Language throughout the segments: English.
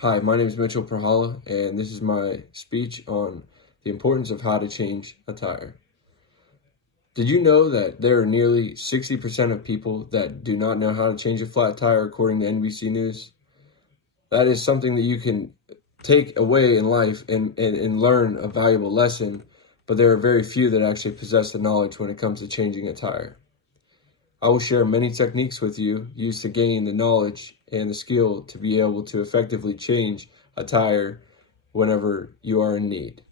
Hi, my name is Mitchell Pirhalla, and this is my speech on the importance of how to change a tire. Did you know that there are nearly 60% of people that do not know how to change a flat tire, according to NBC News? That is something that you can take away in life and learn a valuable lesson, but there are very few that actually possess the knowledge when it comes to changing a tire. I will share many techniques with you used to gain the knowledge and the skill to be able to effectively change a tire whenever you are in need.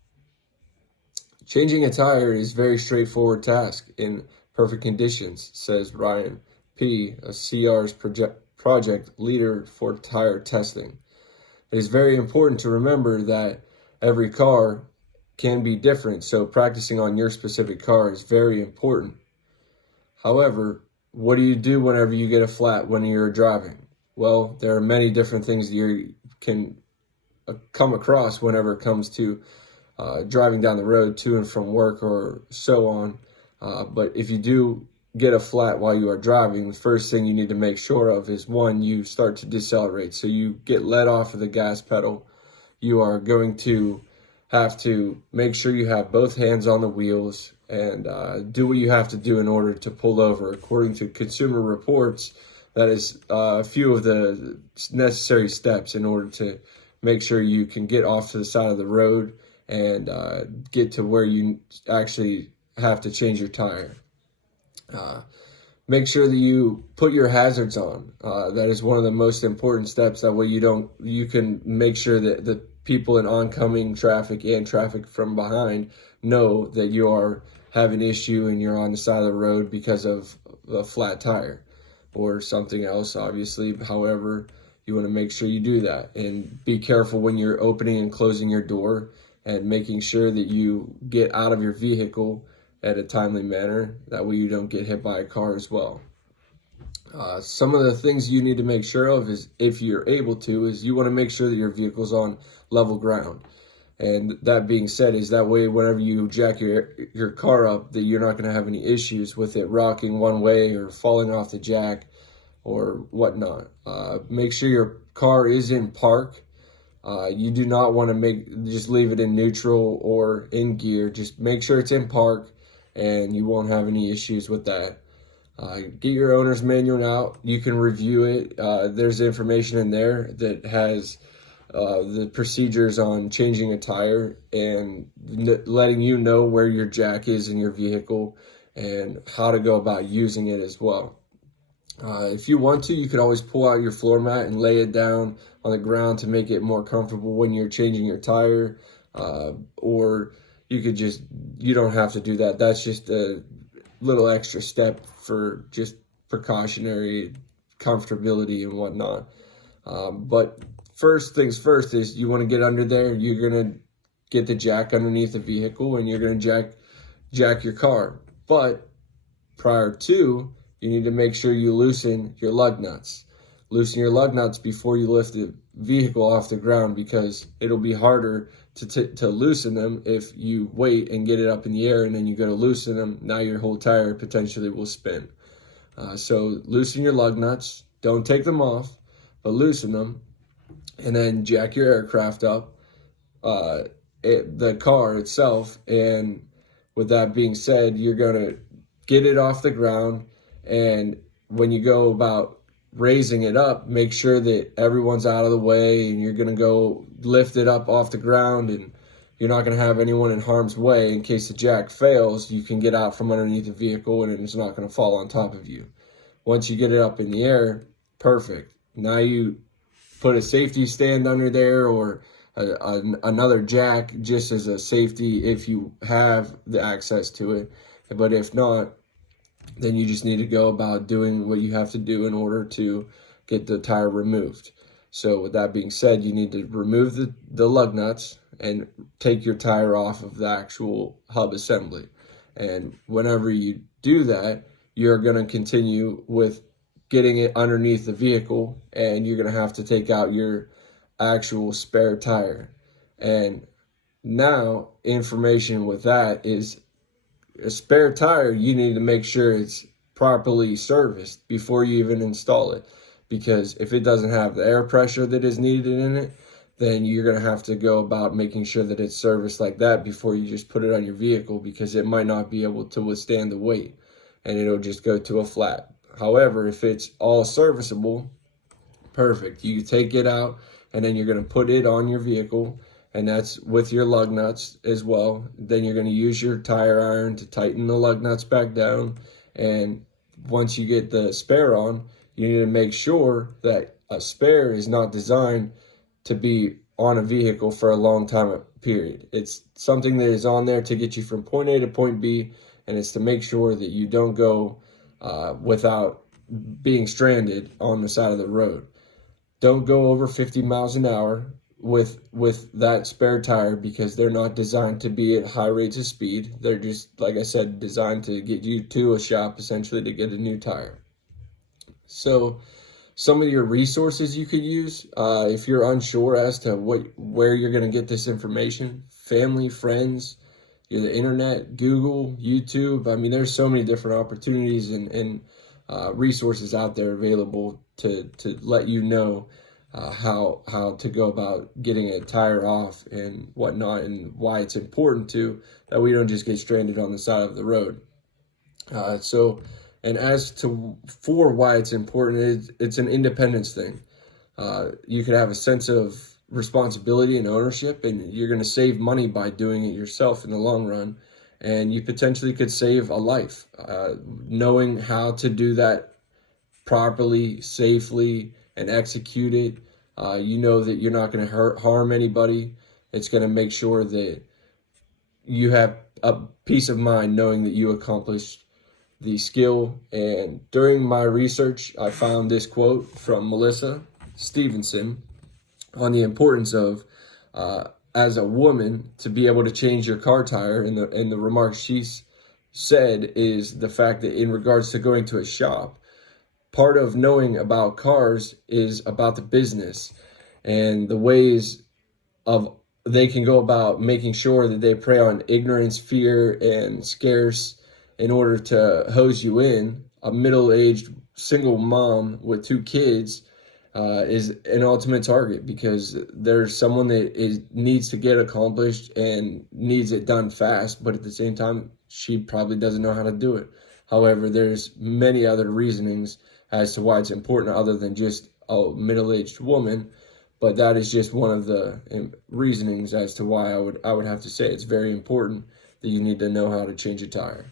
Changing a tire is a very straightforward task in perfect conditions, says Ryan P., a CR's project leader for tire testing. It is very important to remember that every car can be different, so practicing on your specific car is very important. However, what do you do whenever you get a flat when you're driving? Well, there are many different things that you can come across whenever it comes to driving down the road to and from work or so on. But if you do get a flat while you are driving, the first thing you need to make sure of is, one, you start to decelerate. So you get let off of the gas pedal. You are going to have to make sure you have both hands on the wheels and do what you have to do in order to pull over. According to Consumer Reports, that is a few of the necessary steps in order to make sure you can get off to the side of the road and get to where you actually have to change your tire. Make sure that you put your hazards on. That is one of the most important steps. That way you can make sure that the people in oncoming traffic and traffic from behind know that you are having an issue and you're on the side of the road because of a flat tire or something else, obviously. However, you want to make sure you do that, and be careful when you're opening and closing your door and making sure that you get out of your vehicle at a timely manner. That way you don't get hit by a car as well. Some of the things you need to make sure of is, if you're able to, is you want to make sure that your vehicle's on level ground. And that being said, is that way whenever you jack your car up, that you're not going to have any issues with it rocking one way or falling off the jack or whatnot. Make sure your car is in park. You do not want to just leave it in neutral or in gear. Just make sure it's in park and you won't have any issues with that. Get your owner's manual out. You can review it. There's information in there that has the procedures on changing a tire and letting you know where your jack is in your vehicle and how to go about using it as well. If you want to, you could always pull out your floor mat and lay it down on the ground to make it more comfortable when you're changing your tire. Or you don't have to do that. That's just a little extra step for just precautionary comfortability and whatnot. But first things first is you want to get under there. You're going to get the jack underneath the vehicle and you're going to jack your car. But prior to, you need to make sure you loosen your lug nuts. Loosen your lug nuts before you lift the vehicle off the ground, because it'll be harder to loosen them if you wait and get it up in the air and then you go to loosen them. Now your whole tire potentially will spin. So loosen your lug nuts. Don't take them off, but loosen them. And then jack your aircraft up, the car itself. And with that being said, you're going to get it off the ground. And when you go about raising it up, make sure that everyone's out of the way, and you're going to go lift it up off the ground, and you're not going to have anyone in harm's way. In case the jack fails, you can get out from underneath the vehicle and it's not going to fall on top of you. Once you get it up in the air, perfect. Now you put a safety stand under there, or another jack, just as a safety if you have the access to it. But if not, then you just need to go about doing what you have to do in order to get the tire removed. So with that being said, you need to remove the lug nuts and take your tire off of the actual hub assembly. And whenever you do that, you're going to continue with getting it underneath the vehicle, and you're going to have to take out your actual spare tire. And now, information with that is, a spare tire, you need to make sure it's properly serviced before you even install it, because if it doesn't have the air pressure that is needed in it, then you're going to have to go about making sure that it's serviced like that before you just put it on your vehicle, because it might not be able to withstand the weight and it'll just go to a flat. However, if it's all serviceable, perfect. You take it out and then you're going to put it on your vehicle, and that's with your lug nuts as well. Then you're going to use your tire iron to tighten the lug nuts back down. And once you get the spare on, you need to make sure that a spare is not designed to be on a vehicle for a long time period. It's something that is on there to get you from point A to point B, and it's to make sure that you don't go without being stranded on the side of the road. Don't go over 50 miles an hour with that spare tire, because they're not designed to be at high rates of speed. They're just, like I said, designed to get you to a shop essentially to get a new tire. So some of your resources you could use if you're unsure as to where you're going to get this information: family, friends, the internet, Google, YouTube. I mean, there's so many different opportunities and resources out there available to let you know how to go about getting a tire off and whatnot, and why it's important that we don't just get stranded on the side of the road. And as to for why it's important, it's an independence thing. You could have a sense of responsibility and ownership, and you're going to save money by doing it yourself in the long run. And you potentially could save a life. Knowing how to do that properly, safely, and execute it, you know that you're not going to harm anybody. It's going to make sure that you have a peace of mind knowing that you accomplished the skill. And during my research, I found this quote from Melissa Stevenson on the importance of, as a woman, to be able to change your car tire. And the remark she said is the fact that in regards to going to a shop, part of knowing about cars is about the business and the ways of they can go about making sure that they prey on ignorance, fear, and scarce in order to hose you in. A middle-aged single mom with 2 kids is an ultimate target, because there's someone that needs to get accomplished and needs it done fast, but at the same time, she probably doesn't know how to do it. However, there's many other reasonings as to why it's important other than just a middle-aged woman, but that is just one of the reasonings as to why I would have to say it's very important that you need to know how to change a tire.